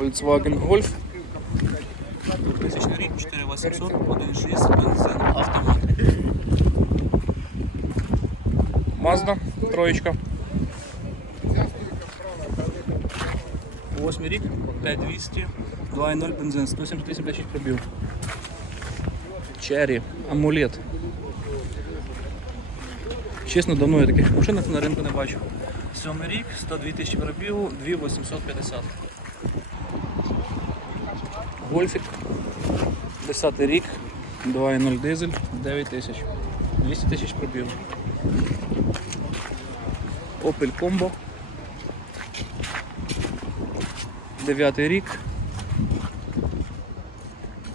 Volkswagen Golf. 2000 рік, 4800, 1.6, бензин, автомат. Mazda, троєчка. 8 рік, 5200, 2.0 бензин, 178 тисяч пробіг. Черрі, амулет. Чесно, давно я таких машинок на ринку не бачив. Сьомий рік, 102 тисячі пробігу, 2850. Гольфік, 10 рік, 2.0 дизель, 9 тисяч, 200 тисяч пробігу. Opel Combo. 9 рік.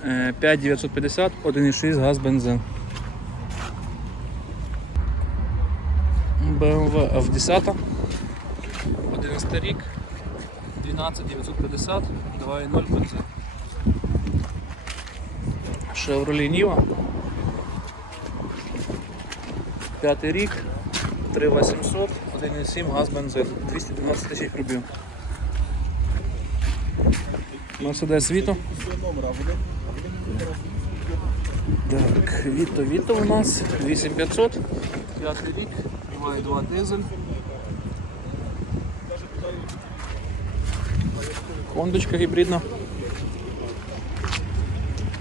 Е, 5950, 1,6 газ бензин. BMW F10. 11 рік. 12950, 2.0 бензин. Chevrolet Niva. 5 рік. 3800, 1,7 газ бензин, 212 тисяч пробіг. Мерседес Віто. Так, Віто Віто у нас 8500, 5 рік, 2,2 дизель. Хондочка гібридна.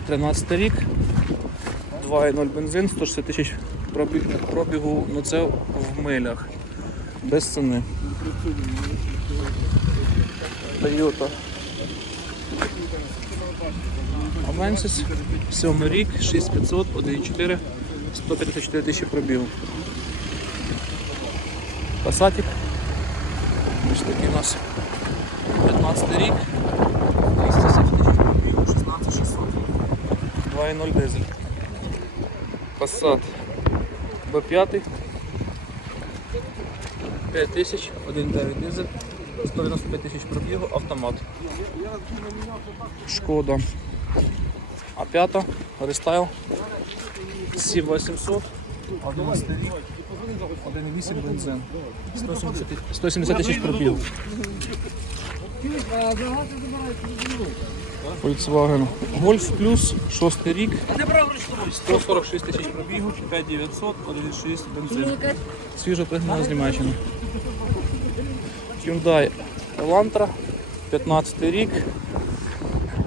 13 рік, 2,0 бензин, 160 тисяч пробіг- пробігу, ну це в милях. Без ціни. Toyota. Avensis, 7 рік, 6500, 1,4, 134 тисячі пробігу. Passatик. Ось такий у нас 15 рік, 270 тисяч пробігу, 16600. 2,0 дизель. Passat B5. 5 тисяч, 1,9 дизель, 195 тисяч пробігу, автомат. Шкода. А5, рестайл. Сі800, 11 рік, 1,8 бензин, 170 170 тисяч пробігу. Volkswagen Golf Plus, 6 рік, 146 тисяч пробігу, 5900, 1,6 бензин. Свіжо пригнана з Німеччини. Hyundai Elantra, 15 рік,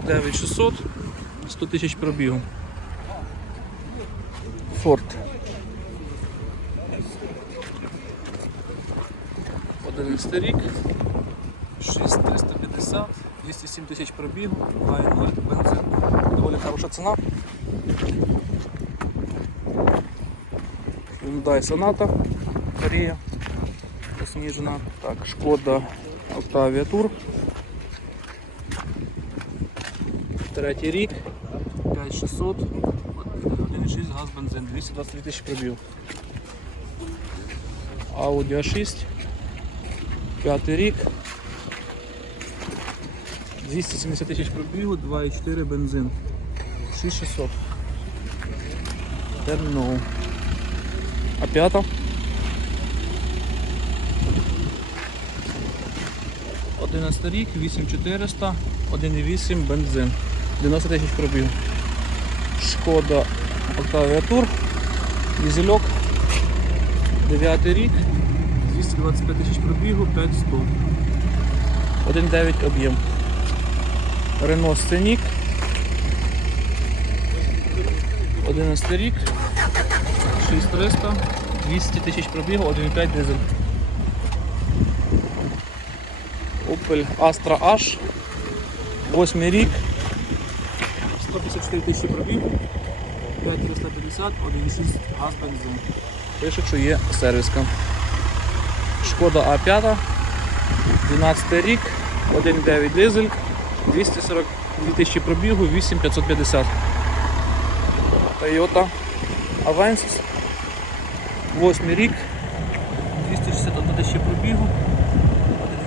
9600, 100 тисяч пробігу. Ford. 11 рік, 6350, 207 тисяч пробігу, 2,0 бензин. Доволі хороша ціна. Hyundai Sonata, Корея, засніжена. Так, Шкода Octavia Tour. Третій рік, 5600, 1,6 газ бензин, 222 тисячі пробігу. Audi A6, п'ятий рік, 270 тисяч пробігу, 2,4 бензин, 6600. Термінал. А п'ята. 11 рік, 8400, 1,8 бензин, 90 тисяч пробіг. Шкода Octavia Tour, дізельок, 9 рік, 225 тисяч пробігу, 5100. 1,9 об'єм. Renault Scenic, 11 рік, 6300, 200 тисяч пробігу, 1,5 дизель. Opel Astra H, 8 рік, 154 тисячі пробігу, 5350, 1,6 газ бензин. Пише, що є сервіска. Шкода А5, 12 рік, 1,9 дизель, 242 тисячі пробігу, 8550. Toyota Avensis, 8 рік, 261 тисячі пробігу,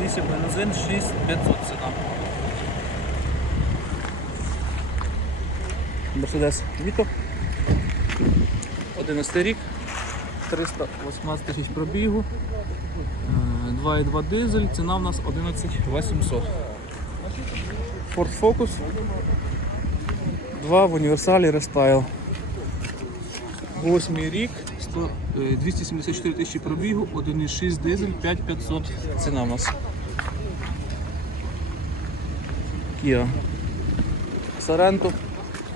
1,8 бензин, 6500 ціна. Mercedes Vito, 11 рік, 318 тисяч пробігу, е, 2,2 дизель, ціна в нас 11 800. Ford Focus. Два в універсалі рестайл. Восьмий рік, 100, е, 274 тисячі пробігу, 1,6 дизель, 5500 ціна у нас. Kia Sorento,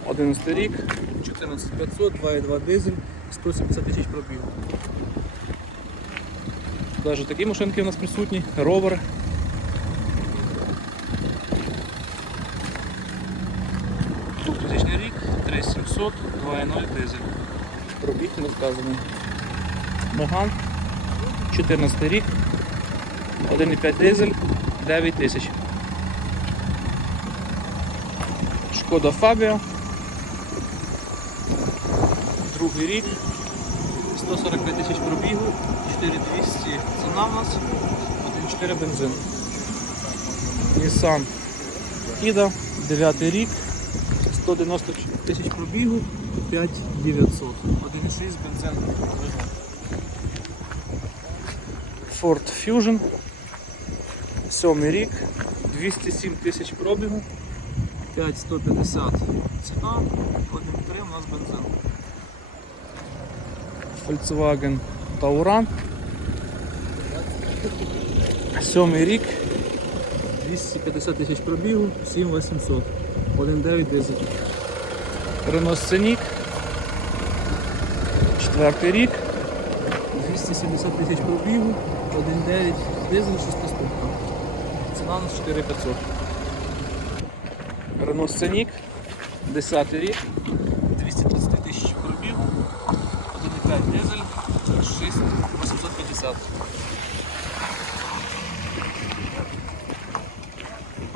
11 рік, 14500, 2,2 дизель, 170 тисяч пробігу. Навіть такі машинки у нас присутні, ровер. Тисячний рік, 3700, 2,0 дизель. Пробіг не вказаний. Меган, 14 рік, 1,5 дизель, 9 тисяч. Шкода Фабія. Другий рік. 145 тисяч пробігу, 4200 ціна в нас, 1,4 бензин. Nissan Кіда, 9 рік, 190 тисяч пробігу, 5900, 1,6 бензин. двигун. Ford Fusion, 7 рік, 207 тисяч пробігу, 5150 ціна, 1,3 у нас бензин. Volkswagen Tauran. Сьомий рік. 250 тисяч пробігу, 7800. 1,9 дизель. Renault Scenic. Четвертий рік. 270 тисяч пробігу, 1,9 дизель, 6 ступка. Ціна у нас 4500. Renault Scenic. 10 рік. 230 тисяч пробігу, 1,5 дизель, 6 850.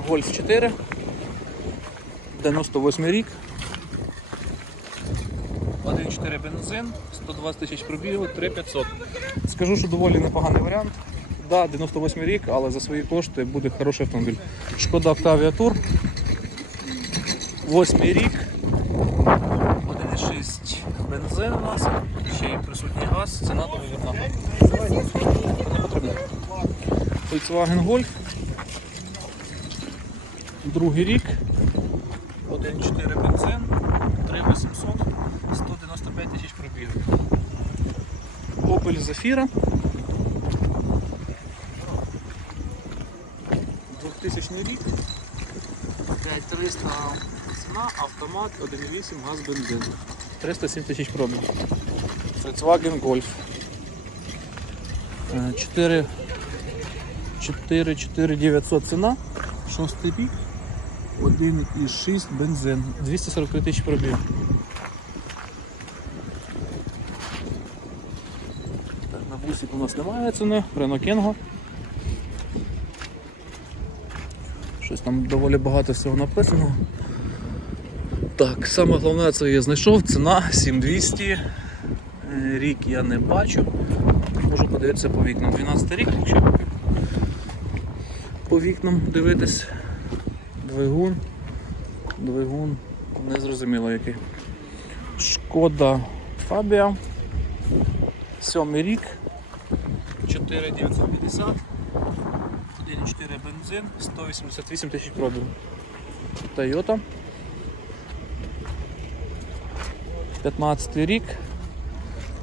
Гольф 4. 98 рік. 1,4 бензин, 120 тисяч пробігу, 3500. Скажу, що доволі непоганий варіант. Да, 98 рік, але за свої кошти буде хороший автомобіль. Шкода Octavia Tour. 8 рік. 1,6 бензин у нас, ще й присутній газ, ціна договірна. Не потрібно. Volkswagen Golf. Другий рік. 1,4 бензин, 3800, 195 тисяч пробігів. Opel Zafira. 2000 рік. 5300 ціна, автомат, 1,8 газ бензин. 307 тисяч пробігів. Volkswagen Golf. Е, 4 4 4 900 ціна. Шостий рік. 1,6 бензин. 243 тисячі пробіг. Так, на бусик у нас немає ціни. Renault Kengo. Щось там доволі багато всього написано. Так, саме головне це я знайшов. Ціна 7200. Е, Рік я не бачу. Можу подивитися по вікнам. 12 рік, якщо по вікнам дивитись. Двигун. Двигун. Незрозуміло який. Шкода Фабія. Сьомий рік. 4950. 1,4 бензин, 188 тисяч пробігу. Toyota. 15 рік.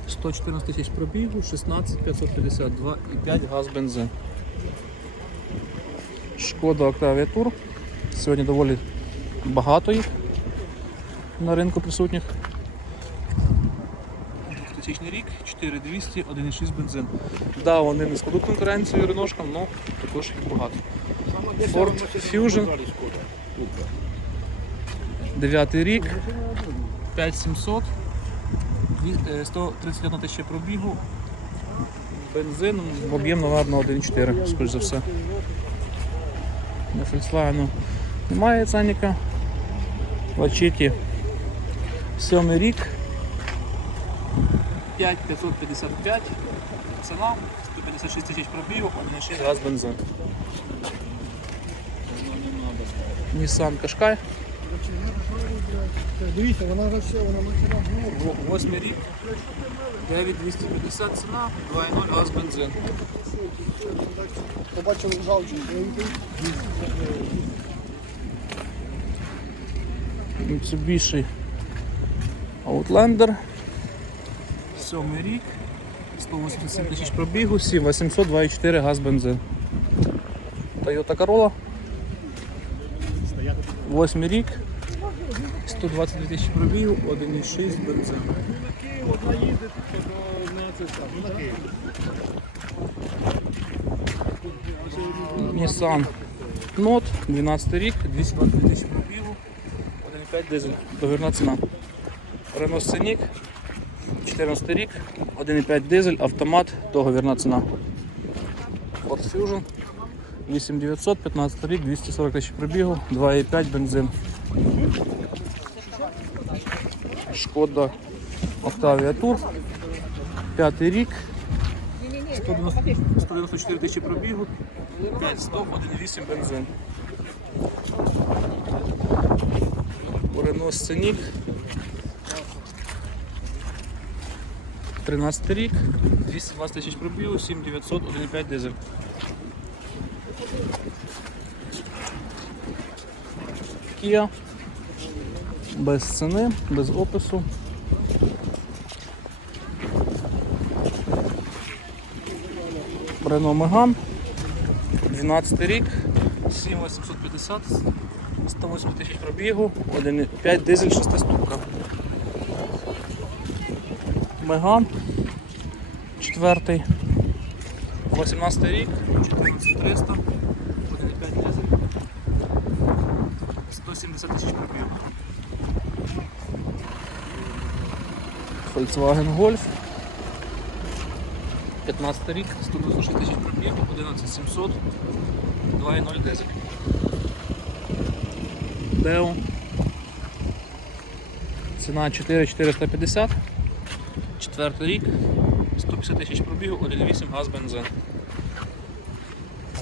114 тисяч пробігу, 16 552 і 5 газ бензин. Шкода Octavia Tour. Сьогодні доволі багато їх на ринку присутніх. 2000 рік, 4200, 1,6 бензин. Да, вони не складуть конкуренцію реношкам, але також їх багато. Ford Fusion. 9 рік, 5700, е, 131 тисяча пробігу, бензин, об'єм, напевно, 1,4, скоріш за все. На Volkswagen немає ценника. Лачеті. Сьомий рік. 5555. Ціна 156 тисяч пробігу, 1,6 газ бензин. Nissan Qashqai. Дивіться, вона вже все, вона максимально. Во- Восьмий рік. 9250 ціна, 2,0 газ бензин. Побачили жалчу. Mitsubishi Outlander. Сьомий рік. 187 тисяч пробігу, 7800, 2,4 газ бензин. Toyota Corolla. Восьмий рік. 122 тисячі пробігу, 1,6 бензин. Nissan Note, 12 рік, 222 тисячі пробігу, 1,5 дизель, договірна ціна. Renault Scenic, 14 рік, 1,5 дизель, автомат, договірна ціна. Ford Fusion, 8900, 15 рік, 240 тисяч пробігу, 2,5 бензин. Шкода Octavia Tour, 5 рік, 194 тисячі пробігу, 5100, 1,8 бензин. Scenic. 13 рік, 220 тисяч пробігу, 7900, 1,5 дизель. Kia. Без ціни, без опису. Renault Megane. 12 рік, 7850, 108 тисяч пробігу, 1,5 дизель 6 ступка. Меган, 4, 18 рік, 14300, 1,5 дизель, 170 тисяч пробігу. Volkswagen Golf, 15 рік, 196 тисяч пробігу, 11700, 2,0 дизель. Део. Ціна 4450. Четвертий рік. 150 тисяч пробігу, 1,8 газ бензин.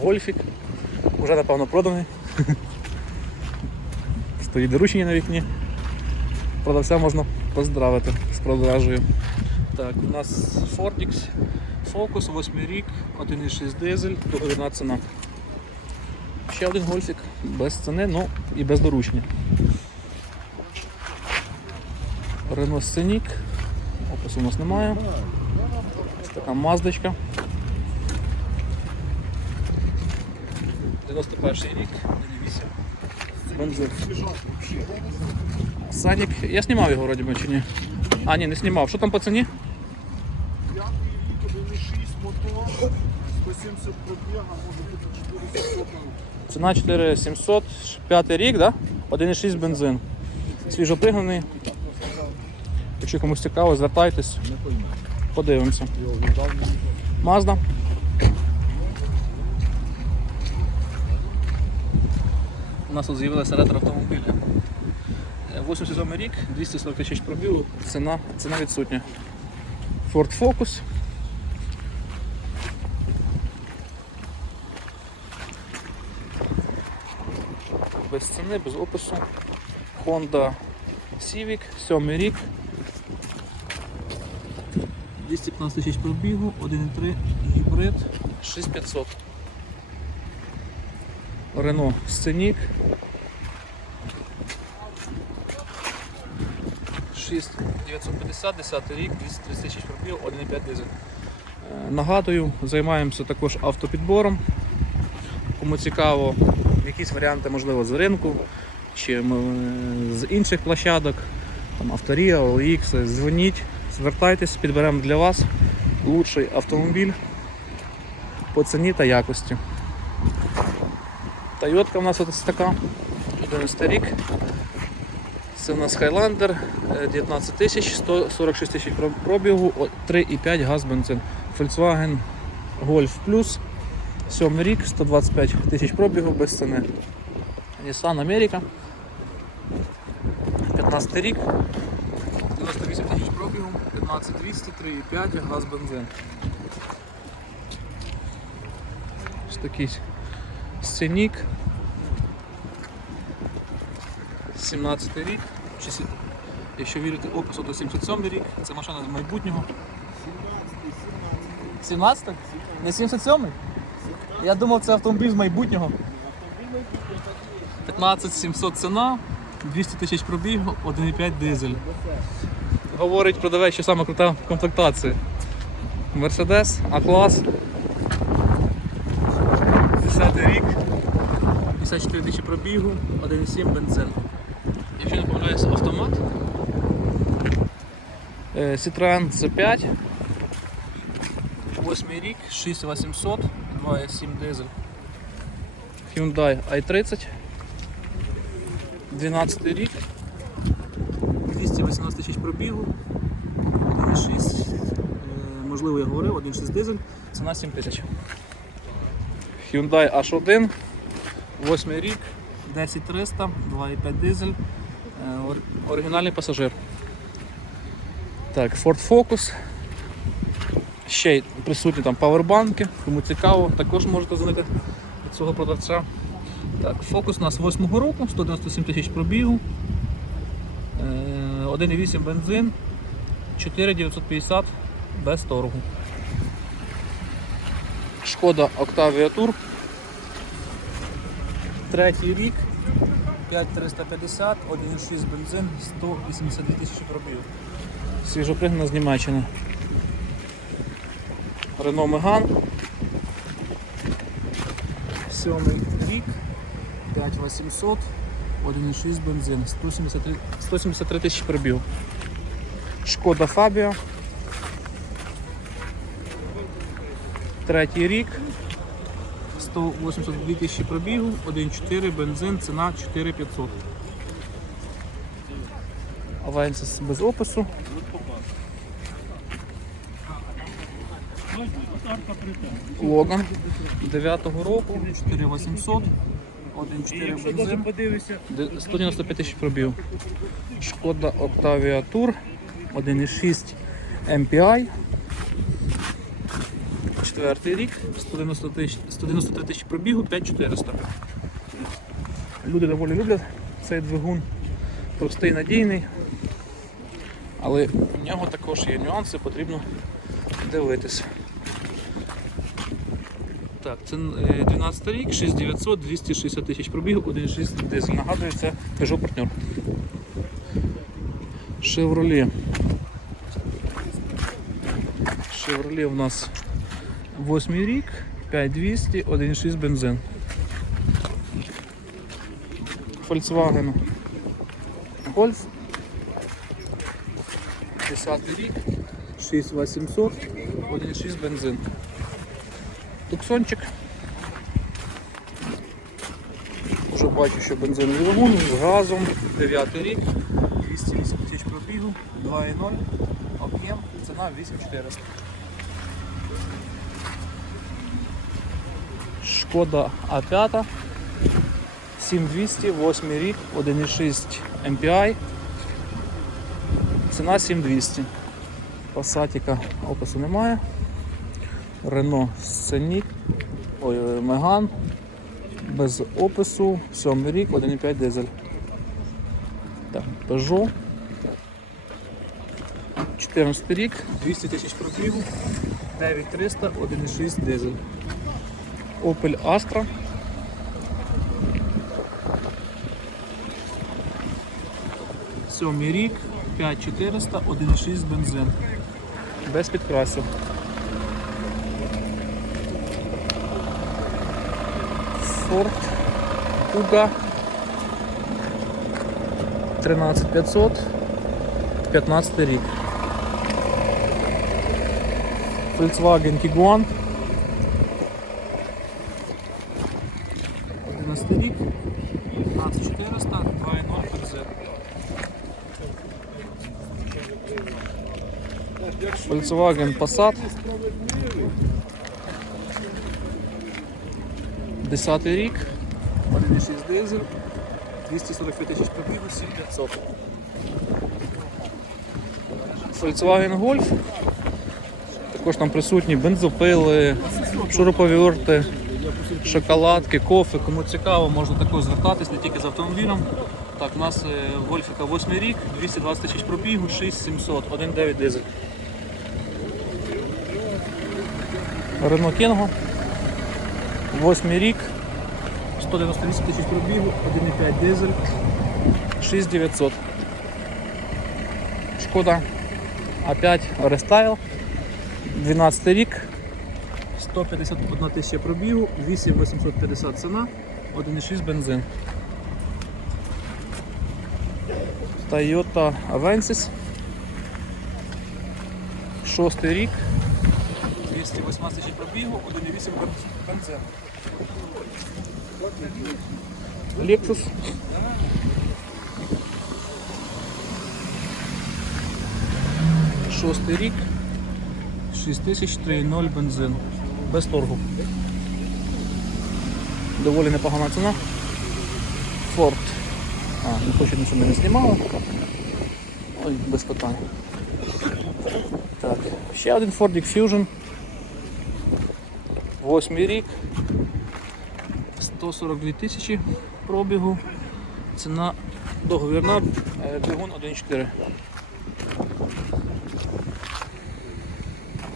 Гольфік. Уже напевно проданий. Стоїть доручення на вікні. Продавця можна поздравити з продажею. Так, у нас Fordix Focus, 8 рік, 1,6 дизель, договірна ціна. Ще один гольфік без ціни, ну і без доручення. Renault Scenic, опису у нас немає. Ось така маздочка. 91 рік, 1,8. Бензин. Санік, я знімав його вроді чи ні? А, ні, не знімав. Що там по ціні? П'ятий рік, 1,6 мотор, 170 пробіга, може бути 400 Ціна 4700, 5 рік, да? 1,6 бензин. Свіжопригнаний. Якщо комусь цікаво, звертайтесь, подивимося. Mazda. У нас тут з'явилася ретро автомобіля. 87 рік, 240 тисяч пробігу, ціна, ціна відсутня. Ford Focus. Без ціни, без опису. Honda Civic, 7 рік. 215 тисяч пробігу, 1,3 гібрид, 6500. Renault Scenic. 6950, 10 рік, 230 тисяч пробігу, 1,5 дизель. Е, Нагадую, займаємося також автопідбором. Кому цікаво, якісь варіанти, можливо, з ринку чи з інших площадок, там Авторія, OLX, дзвоніть, звертайтесь, підберемо для вас лучший автомобіль по ціні та якості. Тойотка у нас ось така, 11 рік. Це у нас е, 19 тисяч, 146 тисяч пробігу, 3,5 газ бензин. Volkswagen Golf Plus, 7 рік, 125 тисяч пробігу без ціни. Nissan America, 15 рік, 98 тисяч пробігу, 15 200, 3,5 газ бензин. Ось такий сценік. 17 рік. Якщо вірити опису, то 77 рік. Це машина з майбутнього. 17? Не 77? Я думав, це автомобіль з майбутнього. 15 700 ціна. 200 тисяч пробігу, 1,5 дизель. Говорить продавець, що саме крута в комплектації. Мерседес, А-клас. 10 рік. 54 тисячі пробігу, 1,7 бензин. Якщо не помиляюсь, автомат. Е, Citroen C5. 8 рік, 6800, 2,7 дизель. Hyundai i30. 12 рік. 218 тисяч пробігу. 1,6. е, Можливо, я говорив, 1,6 дизель. Ціна 7 тисяч. Hyundai H1. 8 рік, 10300, 2,5 дизель. е, Оригінальний пасажир. Так, Ford Focus. Ще присутні там павербанки, кому цікаво, також можете дзвонити від цього продавця. Так, фокус у нас 8-го року, 197 тисяч пробігу, е, 1,8 бензин, 4950 без торгу. Шкода Octavia Tour. Третій рік, 5350, 1,6 бензин, 182 тисячі пробігу. Свіжопригнана з Німеччини. Renault Megane. Сьомий рік, 5800, 1,6 бензин, 173, 173 тисячі пробігу. Шкода Фабія. Третій рік, 182 тисячі пробігу, 1,4 бензин, ціна 4500. Авенсис без опису. Логан 9 року, 4800, 1,4 бензин, 195 тисяч пробів. Шкода Octavia Tour, 1,6 MPI. Четвертий рік, 190 тисяч- 193 тисячі пробігу, 5400. Люди доволі люблять цей двигун. Простий, надійний. Але в нього також є нюанси, потрібно дивитися. Так, це е, 12 рік, 6900, 260 тисяч пробігу, 1,6 дизель. Нагадую, це Peugeot партнер. Chevrolet. Chevrolet у нас 8 рік, 5200, 1,6 бензин. Volkswagen Golf. 10 рік, 6800, 1,6 бензин. Туксончик. Уже бачу, що бензиновий двигун з газом, 9 рік, 208 тисяч пробігу, 2,0, об'єм, ціна 8400. Шкода А5, 7200, 8 рік, 1,6 MPI, ціна 7200. Пасатіка опису немає. Рено Сценік, ой, Меган, без опису, 7 рік, 1,5 дизель. Так, Peugeot. 14 рік, 200 тисяч пробігу, 9300, 1,6 дизель. Opel Astra. Сьомий рік, 5400, 1,6 бензин. Без підкрасів. Ford Kuga 13500 15 рік. Volkswagen Tiguan 11 рік 15400 2.0 бензин. Volkswagen Passat 10 рік, 1,6 дизель, 245 тисяч пробігу, 7500. Volkswagen Golf. Також там присутні бензопили, шуруповерти, шоколадки, кофе. Кому цікаво, можна також звертатись не тільки з автомобілем. Так, у нас е, Гольфіка 8 рік, 220 тисяч пробігу, 6700, 1,9 дизель. Renault Kangoo. 8 рік, 198 тисяч пробігу, 1,5 дизель, 6900. Шкода А5 Restyle, 12 рік, 151 тисяча пробігу, 8850 ціна, 1,6 бензин. Toyota Avensis. Шостий рік. 218 тисяч пробігу, 1,8 бензин. Lexus. Шостий рік. 6003.0 бензин. Без торгу. Доволі непогана ціна. Ford. А, не хочу нічого не знімало. Ой, без питань. Так, ще один Ford Fusion. Восьмий рік. 142 тисячі пробігу. Ціна договірна, е, двигун 1.4.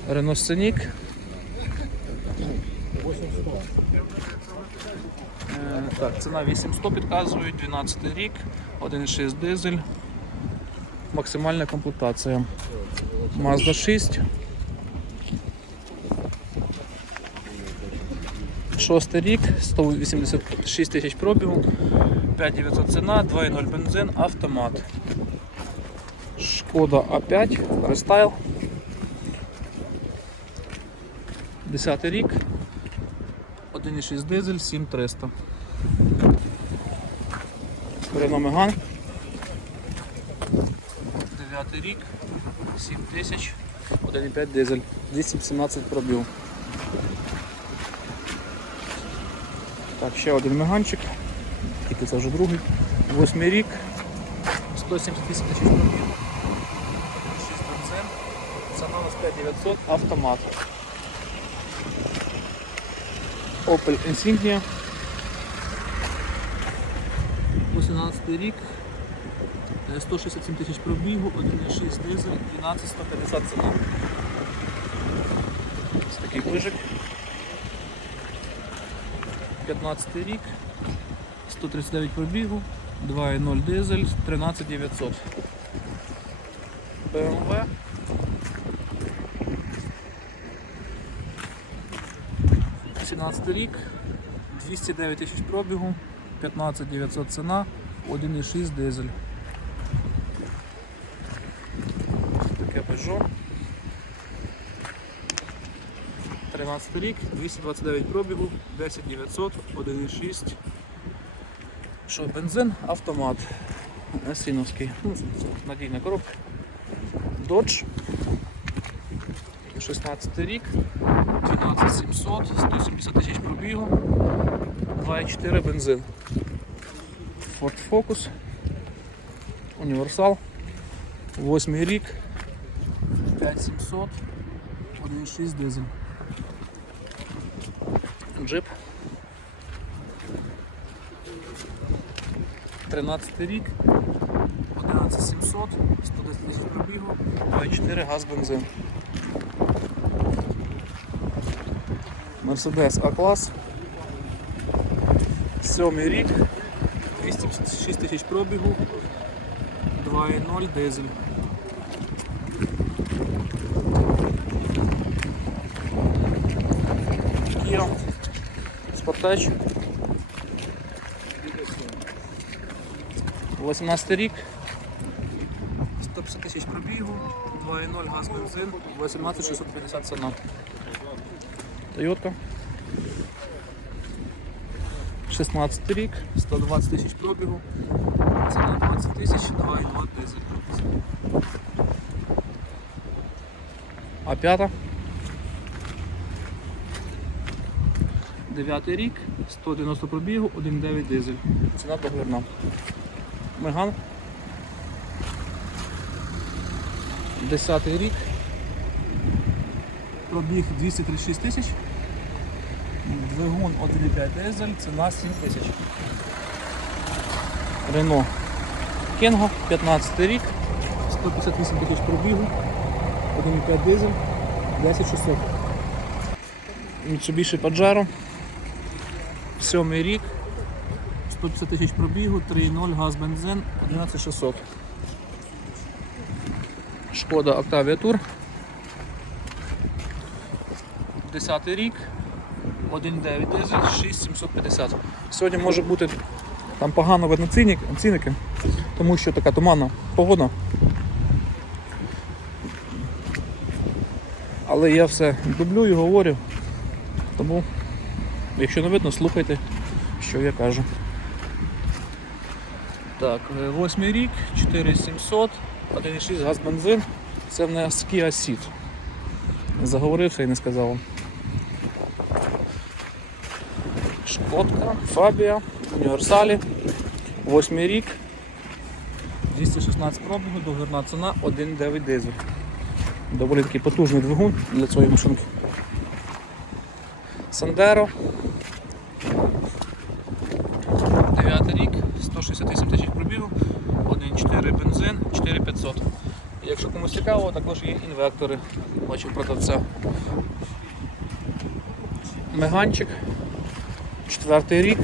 Renault Scenic. Е, Так, ціна 8100 підказують, 12 рік, 1.6 дизель. Максимальна комплектація. Mazda 6. Шостий рік, 186 тисяч пробігу, 5900 ціна, 2.0 бензин, автомат. Шкода А5, рестайл. 10 рік, 1.6 дизель, 7300. Renault Megane. 9 рік, 7000, 1.5 дизель, 217 пробіг. Так, ще один меганчик, тільки це вже другий. Восьмий рік, 178 тисяч пробіг, 1.6 бензин, ціна у нас 5900, автомат. Opel Insignia. 18 рік, е, 167 тисяч пробігу, 1.6 дизель, 12 150 ціна. Ось такий пижик. 15 рік, 139 пробігу, 2.0 дизель, 13 900. BMW. Сімнадцятий рік, 209 тисяч пробігу, 15 900 ціна, 1.6 дизель. Таке Peugeot. 13 рік, 229 пробігу, 10 900, 1.6. Що, бензин, автомат. Сіновський. Ну, надійна коробка. Dodge. 16 рік, 12 700, 170 тисяч пробігу, 2,4 бензин. Ford Focus. Універсал. 8 рік, 5700, 1,6 дизель. Джип. 13 рік, 11700, 110 тисяч пробігу, 2,4 газ бензин. Мерседес А-клас. Сьомий рік, 256 тисяч пробігу, 2,0 дизель. Sportage. 18 рік. 150 тисяч пробігу, 2,0 газ бензин, 18650 ціна. Toyota. 16 рік, 120 тисяч пробігу, ціна 20 тисяч, 2,2 дизель. А п'ята. 9 рік, 190 пробігу, 1,9 дизель. Ціна договірна. Меган. 10 рік. Пробіг 236 тисяч. Двигун 1,5 дизель, ціна 7 тисяч. Рено Кенго, 15 рік, 158 тисяч пробігу, 1,5 дизель, 10600. Mitsubishi Pajero, 7 рік, 150 тисяч пробігу, 3.0, газ, бензин, 11600. Шкода Octavia Tour. 10 рік, 1.9 дизель, 6750. Сьогодні може бути там погано видно цінник, цінники, тому що така туманна погода. Але я все дублюю, говорю. Тому, якщо не видно, слухайте, що я кажу. Так, е, восьмий рік, 4700, 1,6 газ бензин. Це в нас Kia Ceed. Заговорився і не сказав. Шкодка, Фабія, універсалі. Восьмий рік. 216 пробігу, договірна ціна 1,9 дизель. Доволі такий потужний двигун для цієї машинки. Сандеро. 9 рік, 168 тисяч пробігу, 1,4 бензин, 4500. Якщо комусь цікаво, також є інвектори. Бачу продавця. Меганчик. Четвертий рік.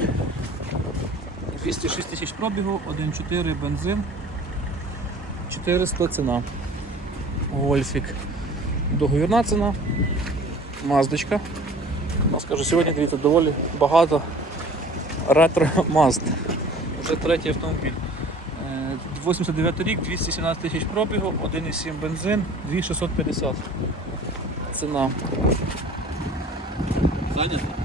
206 тисяч пробігу, 1,4 бензин, 400 ціна. Гольфік. Договірна ціна. Маздочка. У нас каже, сьогодні дивіться доволі багато ретро Мазд. Вже третій автомобіль. Е, 89 рік, 217 тисяч пробігу, 1,7 бензин, 2650. Ціна. Зайнято?